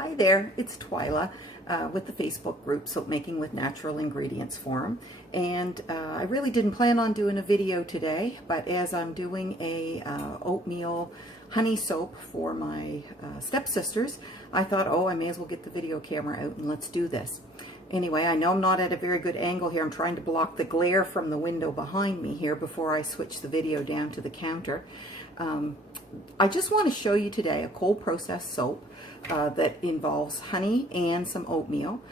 Hi there, it's Twila with the Facebook group Soap Making with Natural Ingredients Forum. And I really didn't plan on doing a video today, but as I'm doing a oatmeal honey soap for my stepsisters, I thought, oh, I may as well get the video camera out and let's do this. Anyway, I know I'm not at a very good angle here. I'm trying to block the glare from the window behind me here before I switch the video down to the counter. I just want to show you today a cold processed soap that involves honey and some oatmeal,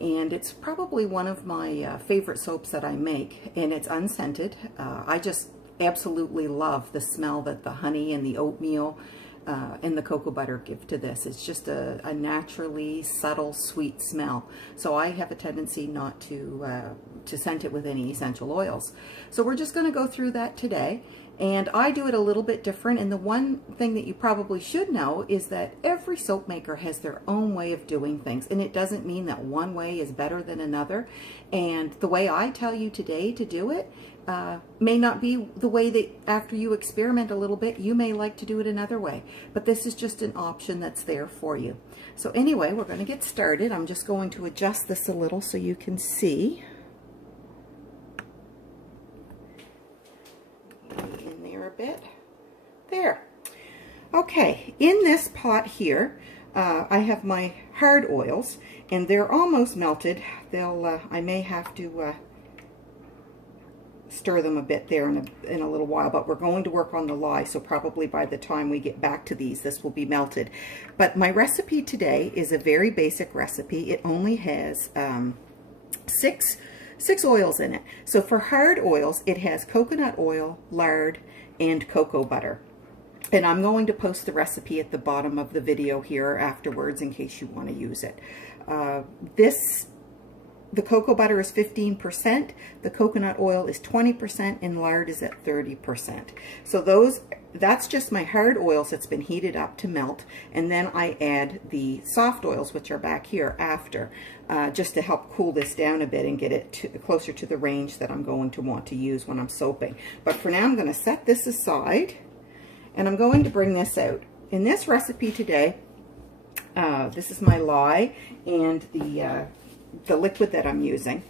and it's probably one of my favorite soaps that I make, and it's unscented. I just absolutely love the smell that the honey and the oatmeal and the cocoa butter give to this. It's just a naturally subtle sweet smell, so I have a tendency not to scent it with any essential oils. So we're just going to go through that today. And I do it a little bit different, and the one thing that you probably should know is that every soap maker has their own way of doing things, and it doesn't mean that one way is better than another. And the way I tell you today to do it may not be the way that after you experiment a little bit, you may like to do it another way. But this is just an option that's there for you. So anyway, we're going to get started. I'm just going to adjust this a little so you can see. Bit there. Okay, in this pot here I have my hard oils, and they're almost melted. They'll I may have to stir them a bit there in a little while, but we're going to work on the lye, so probably by the time we get back to these, this will be melted. But my recipe today is a very basic recipe. It only has six oils in it. So for hard oils, it has coconut oil, lard, and cocoa butter. And I'm going to post the recipe at the bottom of the video here afterwards in case you want to use it. The cocoa butter is 15%, the coconut oil is 20%, and lard is at 30%. So that's just my hard oils that's been heated up to melt, and then I add the soft oils, which are back here after, just to help cool this down a bit and get it closer to the range that I'm going to want to use when I'm soaping. But for now, I'm going to set this aside, and I'm going to bring this out. In this recipe today, this is my lye and the liquid that I'm using.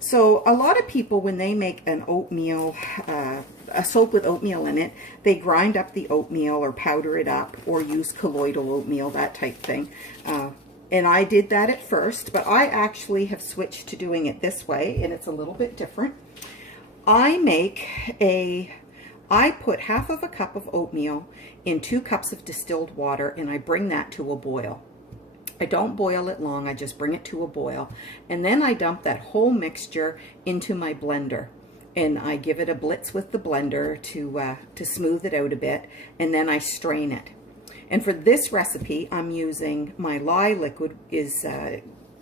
So a lot of people, when they make an oatmeal, a soap with oatmeal in it, they grind up the oatmeal or powder it up or use colloidal oatmeal, that type thing. And I did that at first, but I actually have switched to doing it this way, and it's a little bit different. I put half of a cup of oatmeal in 2 cups of distilled water, and I bring that to a boil. I don't boil it long, I just bring it to a boil, and then I dump that whole mixture into my blender, and I give it a blitz with the blender to smooth it out a bit, and then I strain it. And for this recipe, I'm using my Lye Liquid is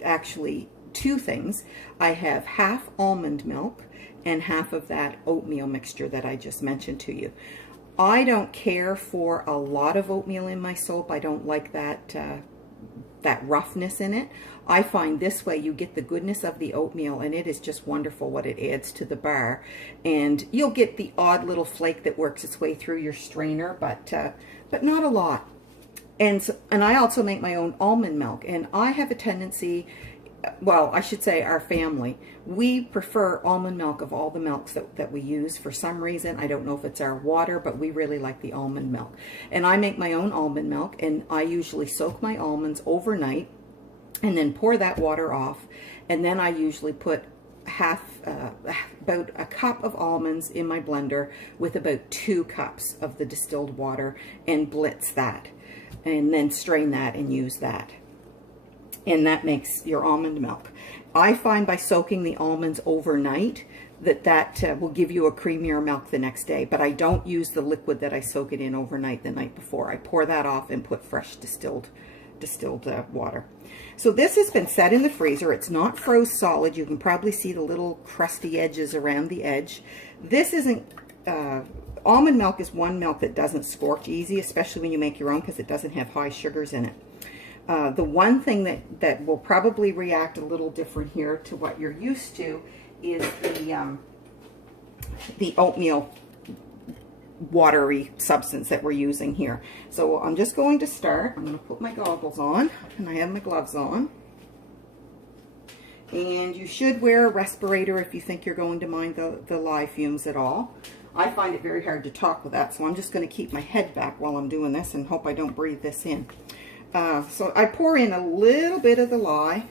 actually 2 things. I have half almond milk and half of that oatmeal mixture that I just mentioned to you. I don't care for a lot of oatmeal in my soap. I don't like that roughness in it. I find this way you get the goodness of the oatmeal, and it is just wonderful what it adds to the bar. And you'll get the odd little flake that works its way through your strainer, but not a lot. And I also make my own almond milk, and I have a tendency, well, I should say our family, we prefer almond milk of all the milks that we use for some reason. I don't know if it's our water, but we really like the almond milk. And I make my own almond milk, and I usually soak my almonds overnight and then pour that water off. And then I usually put about a cup of almonds in my blender with about 2 cups of the distilled water and blitz that. And then strain that and use that. And that makes your almond milk. I find by soaking the almonds overnight that will give you a creamier milk the next day. But I don't use the liquid that I soak it in overnight the night before. I pour that off and put fresh distilled water. So this has been set in the freezer. It's not froze solid. You can probably see the little crusty edges around the edge. This isn't... almond milk is one milk that doesn't scorch easy, especially when you make your own, because it doesn't have high sugars in it. The one thing that will probably react a little different here to what you're used to is the oatmeal watery substance that we're using here. So I'm just going to start. I'm going to put my goggles on, and I have my gloves on. And you should wear a respirator if you think you're going to mind the lye fumes at all. I find it very hard to talk with that, so I'm just going to keep my head back while I'm doing this and hope I don't breathe this in. So I pour in a little bit of the lye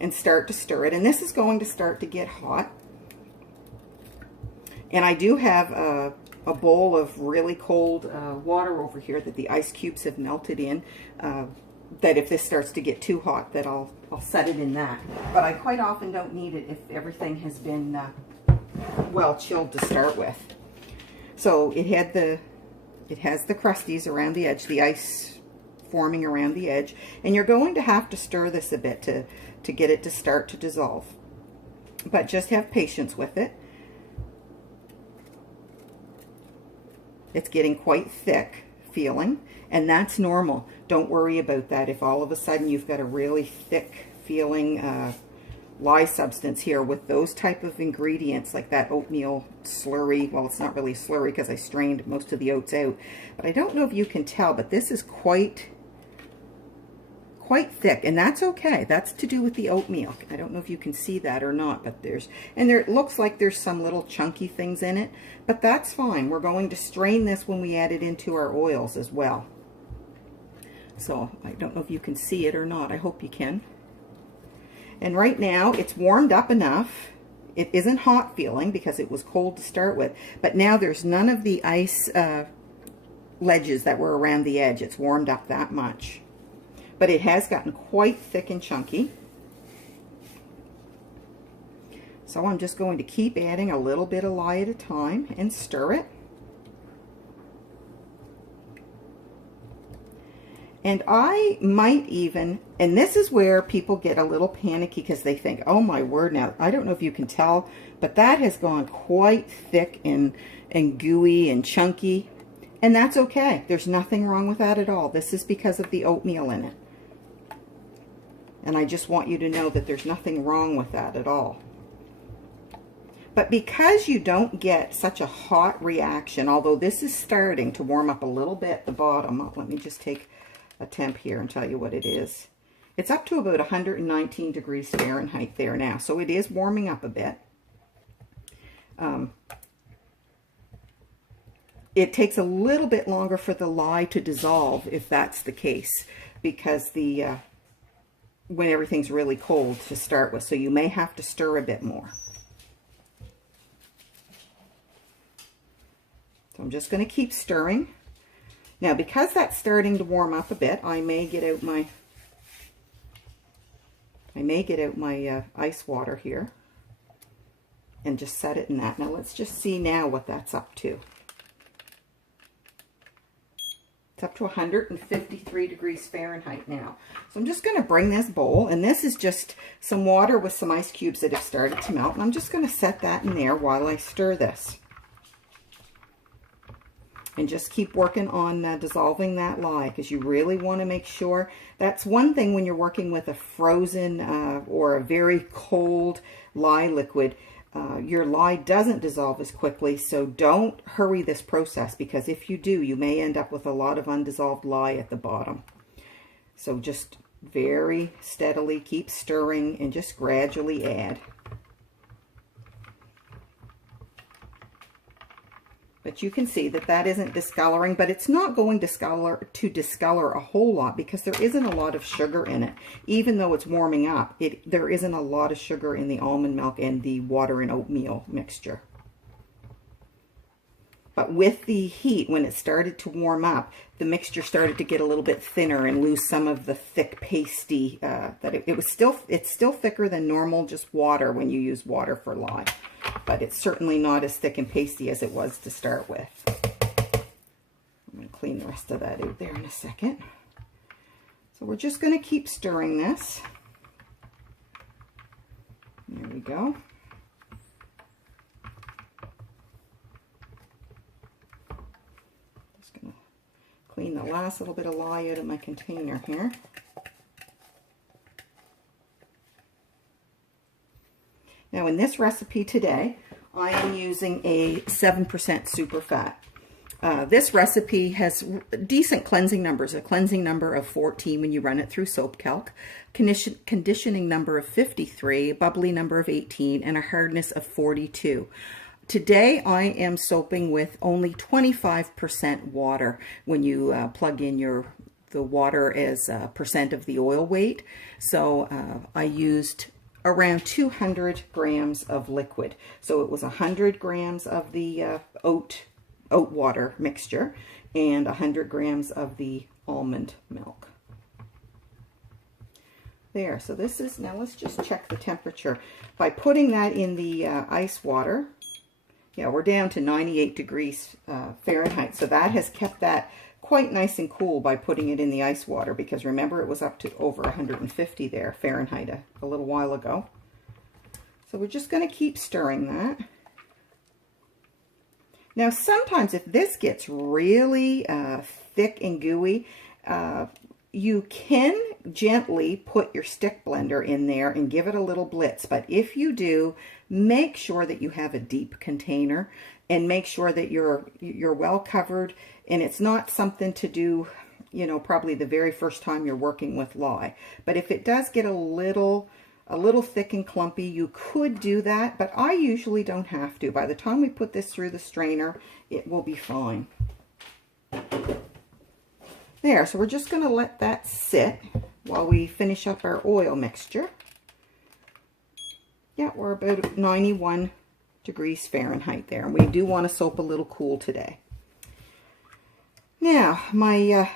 and start to stir it, and this is going to start to get hot. And I do have a bowl of really cold water over here that the ice cubes have melted in, that if this starts to get too hot, that I'll set it in that. But I quite often don't need it if everything has been well chilled to start with. So it has the crusties around the edge, the ice forming around the edge, and you're going to have to stir this a bit to get it to start to dissolve. But just have patience with it. It's getting quite thick feeling, and that's normal. Don't worry about that. If all of a sudden you've got a really thick feeling lye substance here with those type of ingredients, like that oatmeal slurry. Well, it's not really slurry because I strained most of the oats out, but I don't know if you can tell, but this is quite thick, and that's okay. That's to do with the oatmeal. I don't know if you can see that or not, but it looks like there's some little chunky things in it, but that's fine. We're going to strain this when we add it into our oils as well. So I don't know if you can see it or not. I hope you can. And right now it's warmed up enough. It isn't hot feeling because it was cold to start with, but now there's none of the ice ledges that were around the edge. It's warmed up that much. But it has gotten quite thick and chunky. So I'm just going to keep adding a little bit of lye at a time and stir it. And I might even, and this is where people get a little panicky because they think, oh my word, now, I don't know if you can tell, but that has gone quite thick and gooey and chunky. And that's okay. There's nothing wrong with that at all. This is because of the oatmeal in it. And I just want you to know that there's nothing wrong with that at all. But because you don't get such a hot reaction, although this is starting to warm up a little bit at the bottom, let me just take a temp here and tell you what it is. It's up to about 119 degrees Fahrenheit there now, so it is warming up a bit. It takes a little bit longer for the lye to dissolve if that's the case, because when everything's really cold to start with, so you may have to stir a bit more. So I'm just going to keep stirring. Now, because that's starting to warm up a bit, I may get out my ice water here and just set it in that. Now let's just see now what that's up to. It's up to 153 degrees Fahrenheit now. So I'm just going to bring this bowl, and this is just some water with some ice cubes that have started to melt, and I'm just going to set that in there while I stir this. And just keep working on dissolving that lye, because you really want to make sure. That's one thing when you're working with a frozen or a very cold lye liquid. Your lye doesn't dissolve as quickly, so don't hurry this process, because if you do, you may end up with a lot of undissolved lye at the bottom. So just very steadily keep stirring and just gradually add. But you can see that that isn't discoloring, but it's not going to discolor a whole lot, because there isn't a lot of sugar in it. Even though it's warming up, there isn't a lot of sugar in the almond milk and the water and oatmeal mixture. But with the heat, when it started to warm up, the mixture started to get a little bit thinner and lose some of the thick pasty, it's still thicker than normal, just water when you use water for lye. But it's certainly not as thick and pasty as it was to start with. I'm going to clean the rest of that out there in a second. So we're just going to keep stirring this. There we go. Just going to clean the last little bit of lye out of my container here. Now in this recipe today, I am using a 7% super fat. This recipe has decent cleansing numbers, a cleansing number of 14 when you run it through soap calc, conditioning number of 53, bubbly number of 18, and a hardness of 42. Today I am soaping with only 25% water when you plug in the water as a percent of the oil weight. So I used around 200 grams of liquid. So it was 100 grams of the oat water mixture and 100 grams of the almond milk. There, so this is, now let's just check the temperature. By putting that in the ice water, yeah, we're down to 98 degrees Fahrenheit. So that has kept that quite nice and cool by putting it in the ice water, because remember it was up to over 150 there Fahrenheit a little while ago. So we're just going to keep stirring that. Now sometimes if this gets really thick and gooey, you can gently put your stick blender in there and give it a little blitz. But if you do, make sure that you have a deep container and make sure that you're well covered, and it's not something to do, you know, probably the very first time you're working with lye. But if it does get a little thick and clumpy, you could do that, but I usually don't have to. By the time we put this through the strainer, it will be fine. There, so we're just going to let that sit while we finish up our oil mixture. Yeah, we're about 91 degrees Fahrenheit there, and we do want to soap a little cool today. Now, my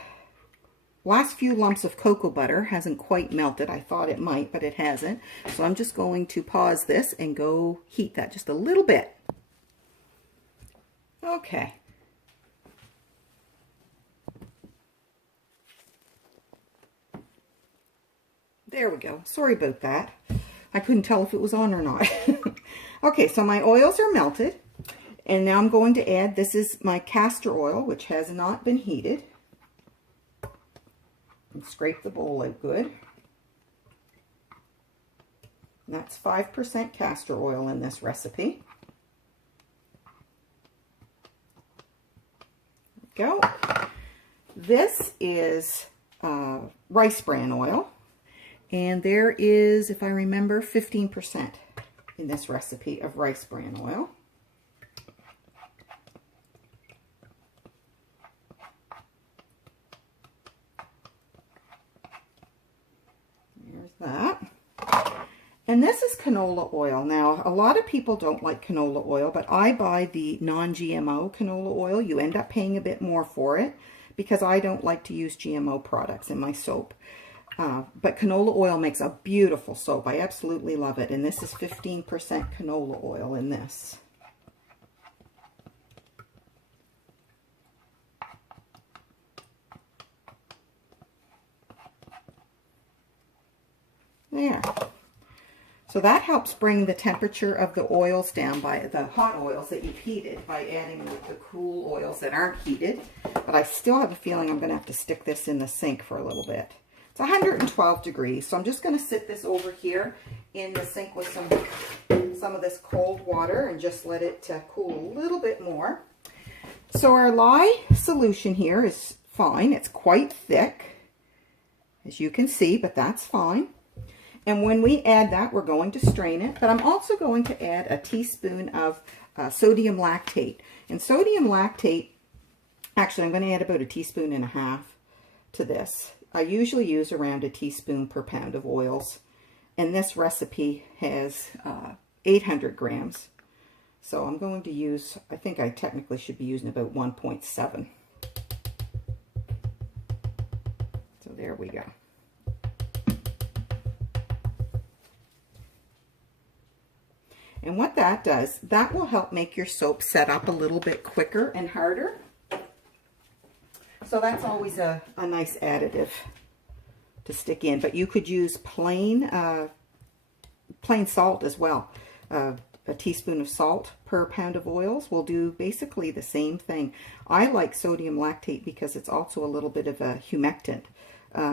last few lumps of cocoa butter hasn't quite melted. I thought it might, but it hasn't. So I'm just going to pause this and go heat that just a little bit. Okay. There we go. Sorry about that. I couldn't tell if it was on or not. Okay, so my oils are melted. And now I'm going to add, this is my castor oil, which has not been heated. And scrape the bowl out good. And that's 5% castor oil in this recipe. There we go. This is rice bran oil. And there is, if I remember, 15% in this recipe of rice bran oil. That. And this is canola oil. Now, a lot of people don't like canola oil, but I buy the non-GMO canola oil. You end up paying a bit more for it because I don't like to use GMO products in my soap. But canola oil makes a beautiful soap. I absolutely love it. And this is 15% canola oil in this. There. So that helps bring the temperature of the oils down, by the hot oils that you've heated, by adding the cool oils that aren't heated. But I still have a feeling I'm going to have to stick this in the sink for a little bit. It's 112 degrees, so I'm just going to sit this over here in the sink with some of this cold water and just let it cool a little bit more. So our lye solution here is fine. It's quite thick, as you can see, but that's fine. And when we add that, we're going to strain it. But I'm also going to add a teaspoon of sodium lactate. And sodium lactate, actually I'm going to add about 1.5 teaspoons to this. I usually use around 1 teaspoon per pound of oils. And this recipe has 800 grams. So I'm going to use, I think I technically should be using about 1.7. So there we go. And what that does, that will help make your soap set up a little bit quicker and harder. So that's always a nice additive to stick in. But you could use plain salt as well. A teaspoon of salt per pound of oils will do basically the same thing. I like sodium lactate because it's also a little bit of a humectant,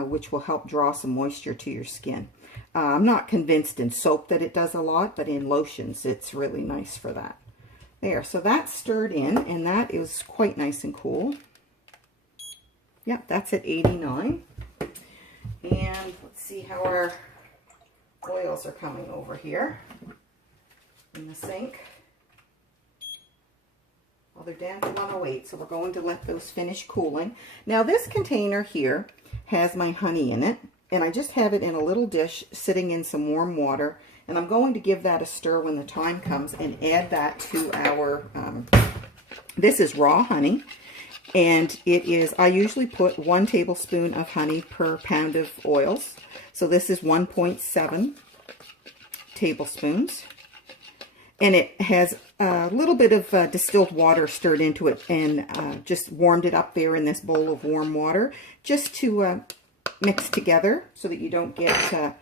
which will help draw some moisture to your skin. I'm not convinced in soap that it does a lot, but in lotions it's really nice for that. There, so that's stirred in, and that is quite nice and cool. Yep, that's at 89. And let's see how our oils are coming over here in the sink. Well, they're down to 108, so we're going to let those finish cooling. Now this container here has my honey in it, and I just have it in a little dish sitting in some warm water, and I'm going to give that a stir when the time comes and add that to our, this is raw honey, and it is, I usually put 1 tablespoon of honey per pound of oils, so this is 1.7 tablespoons. And it has a little bit of distilled water stirred into it, and just warmed it up there in this bowl of warm water just to mix together so that you don't get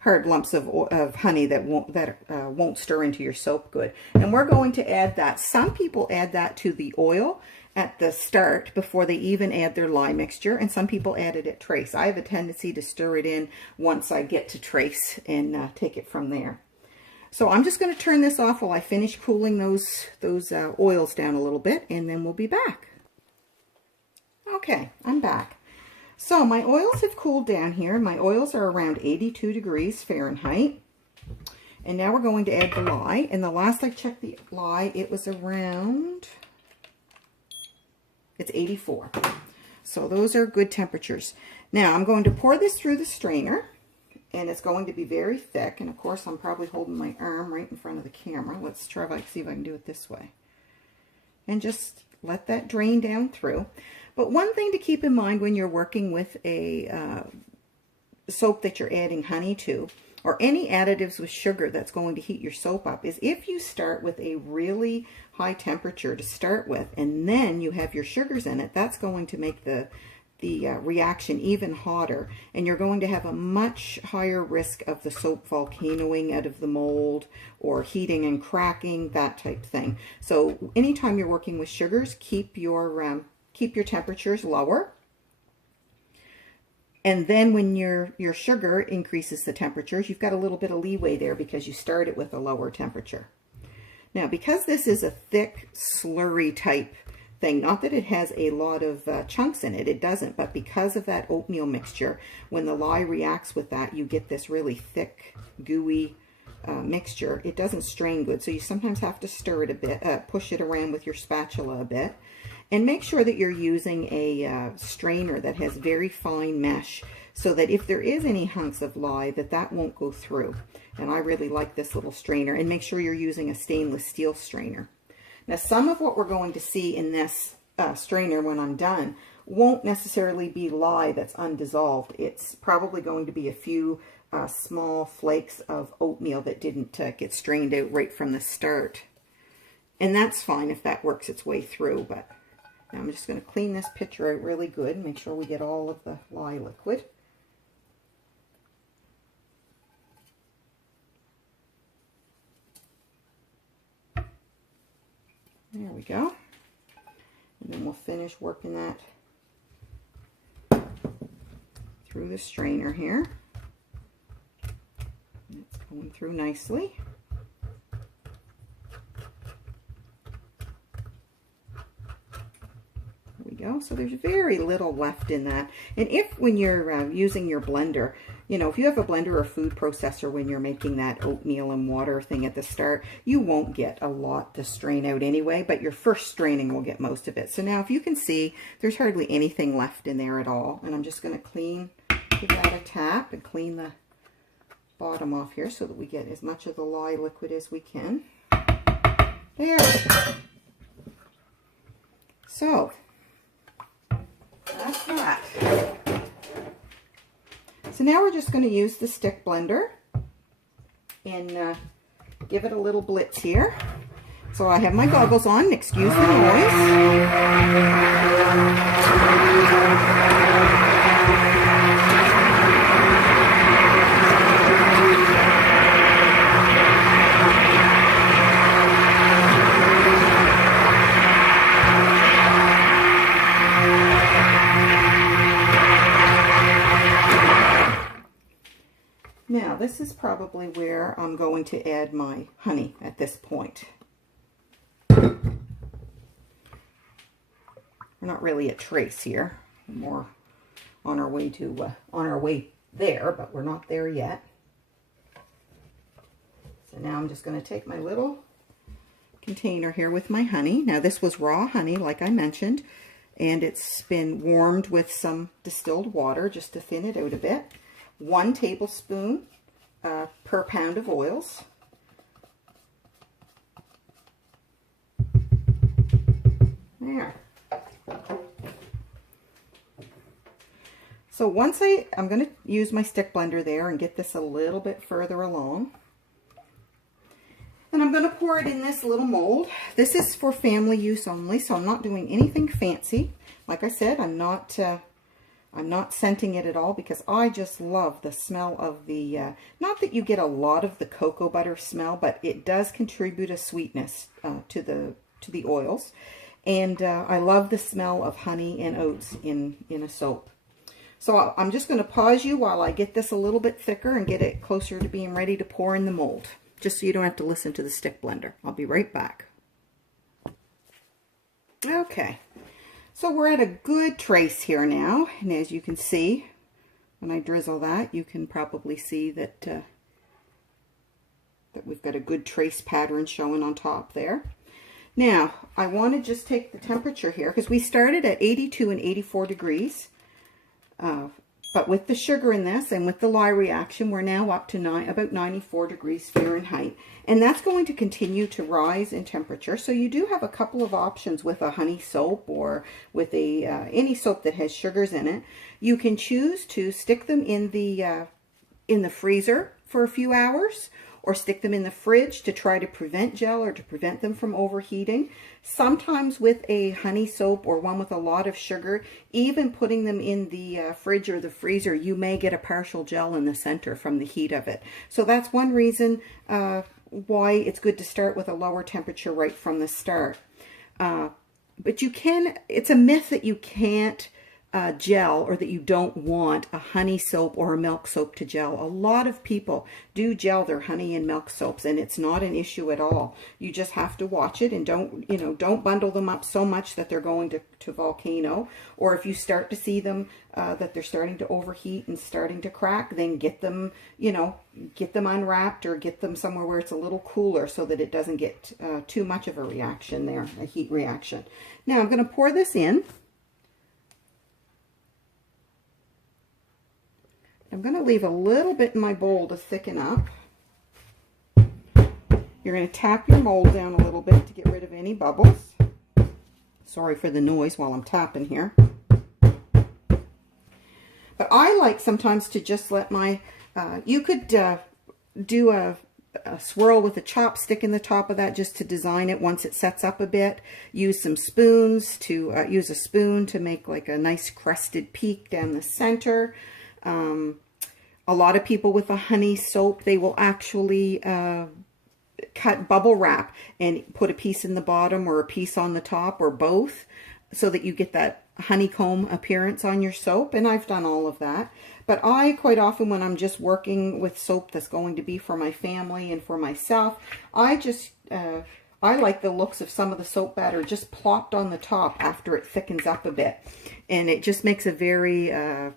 hard lumps of honey that won't stir into your soap good. And we're going to add that. Some people add that to the oil at the start before they even add their lye mixture, and some people add it at trace. I have a tendency to stir it in once I get to trace and take it from there. So I'm just going to turn this off while I finish cooling those oils down a little bit, and then we'll be back. Okay, I'm back. So my oils have cooled down here. My oils are around 82 degrees Fahrenheit. And now we're going to add the lye. And the last I checked the lye, it was around, it's 84. So those are good temperatures. Now I'm going to pour this through the strainer. And it's going to be very thick. And of course, I'm probably holding my arm right in front of the camera. Let's try to see if I can do it this way. And just let that drain down through. But one thing to keep in mind when you're working with a soap that you're adding honey to, or any additives with sugar that's going to heat your soap up, is if you start with a really high temperature to start with, and then you have your sugars in it, that's going to make the reaction even hotter, and you're going to have a much higher risk of the soap volcanoing out of the mold or heating and cracking, that type thing. So anytime you're working with sugars, keep your temperatures lower, and then when your sugar increases the temperatures, you've got a little bit of leeway there because you started with a lower temperature. Now, because this is a thick slurry type thing, not that it has a lot of chunks in it, it doesn't, but because of that oatmeal mixture, when the lye reacts with that, you get this really thick, gooey mixture. It doesn't strain good, so you sometimes have to stir it a bit, push it around with your spatula a bit, and make sure that you're using a strainer that has very fine mesh, so that if there is any hunks of lye, that won't go through. And I really like this little strainer, and make sure you're using a stainless steel strainer. Now, some of what we're going to see in this strainer when I'm done won't necessarily be lye that's undissolved. It's probably going to be a few small flakes of oatmeal that didn't get strained out right from the start. And that's fine if that works its way through, but now I'm just going to clean this pitcher out really good and make sure we get all of the lye liquid. There we go. And then we'll finish working that through the strainer here. And it's going through nicely. There we go. So there's very little left in that. And if when you're using your blender, you know, if you have a blender or food processor when you're making that oatmeal and water thing at the start, you won't get a lot to strain out anyway, but your first straining will get most of it. So now if you can see, there's hardly anything left in there at all. And I'm just going to give that a tap and clean the bottom off here so that we get as much of the lye liquid as we can. There. So, that's that. So now we're just going to use the stick blender and give it a little blitz here. So I have my goggles on, excuse the noise. Now, this is probably where I'm going to add my honey at this point. So We're not really at trace here. We're more on our way to, on our way there, but we're not there yet. So now I'm just going to take my little container here with my honey. Now this was raw honey, like I mentioned, and it's been warmed with some distilled water just to thin it out a bit. 1 tablespoon per pound of oils. There. So once I'm going to use my stick blender there and get this a little bit further along. And I'm going to pour it in this little mold. This is for family use only, so I'm not doing anything fancy. Like I said, I'm not scenting it at all because I just love the smell of the, not that you get a lot of the cocoa butter smell, but it does contribute a sweetness to the oils. And I love the smell of honey and oats in a soap. So I'm just going to pause you while I get this a little bit thicker and get it closer to being ready to pour in the mold, just so you don't have to listen to the stick blender. I'll be right back. Okay, so we're at a good trace here now, and as you can see, when I drizzle that, you can probably see that that we've got a good trace pattern showing on top there. Now, I want to just take the temperature here, because we started at 82 and 84 degrees. But with the sugar in this and with the lye reaction, we're now up to about 94 degrees Fahrenheit. And that's going to continue to rise in temperature. So you do have a couple of options with a honey soap or with a any soap that has sugars in it. You can choose to stick them in the freezer for a few hours, or stick them in the fridge to try to prevent gel or to prevent them from overheating. Sometimes with a honey soap or one with a lot of sugar, even putting them in the fridge or the freezer, you may get a partial gel in the center from the heat of it. So that's one reason why it's good to start with a lower temperature right from the start. But you can, it's a myth that you can't gel, or that you don't want a honey soap or a milk soap to gel. A lot of people do gel their honey and milk soaps, and it's not an issue at all. You just have to watch it and don't bundle them up so much that they're going to volcano. Or if you start to see them that they're starting to overheat and starting to crack, then get them, get them unwrapped or get them somewhere where it's a little cooler so that it doesn't get too much of a reaction there, a heat reaction. Now I'm going to pour this in. I'm going to leave a little bit in my bowl to thicken up. You're going to tap your mold down a little bit to get rid of any bubbles. Sorry for the noise while I'm tapping here. But I like sometimes to just let my, you could do a swirl with a chopstick in the top of that just to design it once it sets up a bit. Use some spoons to, use a spoon to make like a nice crested peak down the center. A lot of people with a honey soap, they will actually cut bubble wrap and put a piece in the bottom or a piece on the top or both, so that you get that honeycomb appearance on your soap. And I've done all of that. But I quite often, when I'm just working with soap that's going to be for my family and for myself, I just I like the looks of some of the soap batter just plopped on the top after it thickens up a bit. And it just makes a very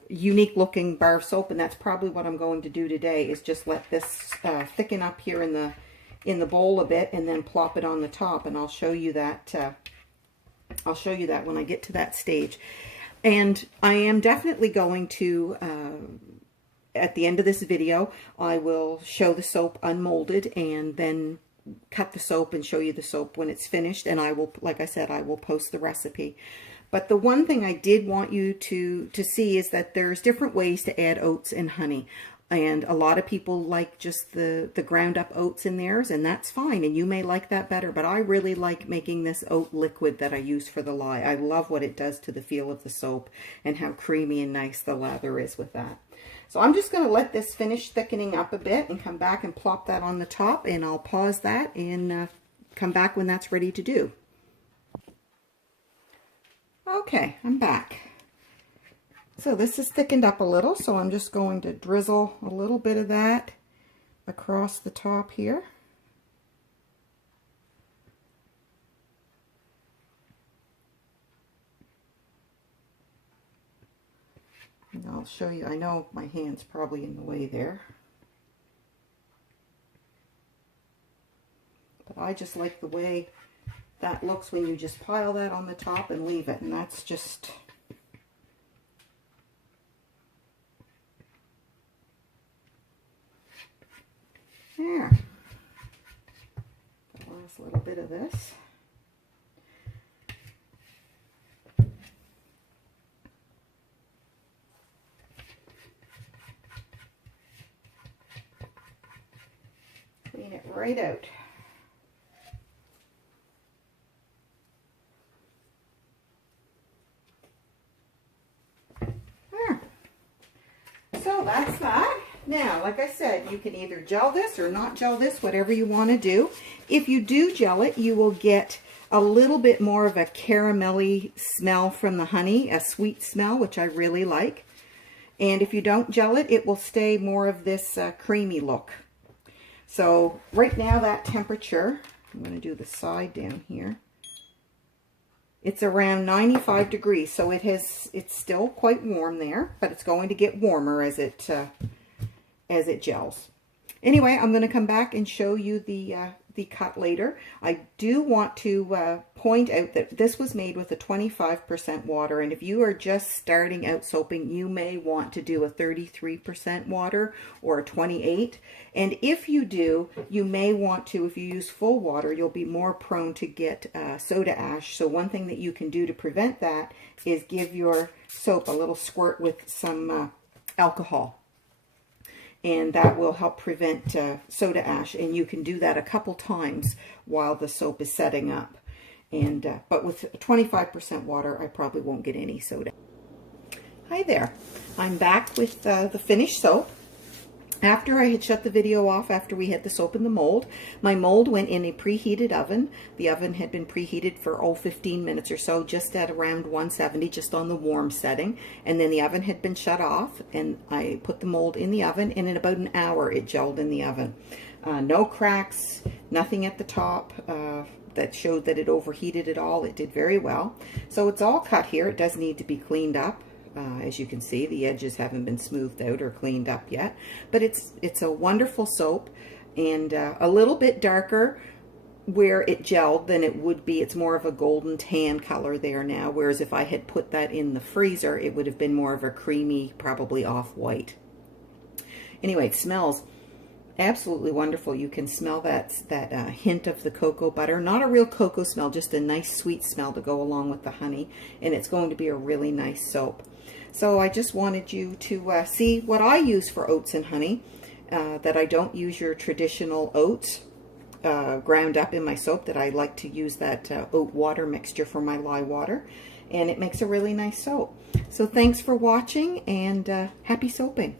unique looking bar of soap, and that's probably what I'm going to do today, is just let this thicken up here in the bowl a bit and then plop it on the top. And I'll show you that when I get to that stage. And I am definitely going to, at the end of this video, I will show the soap unmolded and then cut the soap and show you the soap when it's finished. And I will, like I said, I will post the recipe. But the one thing I did want you to see is that there's different ways to add oats and honey. And a lot of people like just the ground up oats in theirs, and that's fine. And you may like that better, but I really like making this oat liquid that I use for the lye. I love what it does to the feel of the soap and how creamy and nice the lather is with that. So I'm just going to let this finish thickening up a bit and come back and plop that on the top, and I'll pause that and come back when that's ready to do. Okay, I'm back. So this is thickened up a little, so I'm just going to drizzle a little bit of that across the top here. And I'll show you. I know my hand's probably in the way there. But I just like the way that looks when you just pile that on the top and leave it. And that's just... there. The last little bit of this. Clean it right out. There. So that's that. Now, like I said, you can either gel this or not gel this, whatever you want to do. If you do gel it, you will get a little bit more of a caramelly smell from the honey, a sweet smell, which I really like. And if you don't gel it, it will stay more of this creamy look. So right now, that temperature, I'm going to do the side down here. It's around 95 degrees, so it's still quite warm there, but it's going to get warmer as it gels. Anyway, I'm going to come back and show you the cut later. I do want to point out that this was made with a 25% water, and if you are just starting out soaping, you may want to do a 33% water or a 28. And if you do, you may want to, if you use full water, you'll be more prone to get soda ash. So one thing that you can do to prevent that is give your soap a little squirt with some alcohol. And that will help prevent soda ash, and you can do that a couple times while the soap is setting up. And but with 25% water, I probably won't get any soda. Hi there, I'm back with the finished soap. After I had shut the video off, after we had the soap in the mold, my mold went in a preheated oven. The oven had been preheated for 15 minutes or so, just at around 170, just on the warm setting. And then the oven had been shut off, and I put the mold in the oven, and in about an hour it gelled in the oven. No cracks, nothing at the top that showed that it overheated at all. It did very well. So it's all cut here. It does need to be cleaned up. As you can see, the edges haven't been smoothed out or cleaned up yet, but it's a wonderful soap, and a little bit darker where it gelled than it would be. It's more of a golden tan color there now, whereas if I had put that in the freezer, it would have been more of a creamy, probably off-white. Anyway, it smells absolutely wonderful. You can smell that hint of the cocoa butter. Not a real cocoa smell, just a nice sweet smell to go along with the honey, and it's going to be a really nice soap. So I just wanted you to see what I use for oats and honey, that I don't use your traditional oats ground up in my soap, that I like to use that oat water mixture for my lye water, and it makes a really nice soap. So thanks for watching, and happy soaping.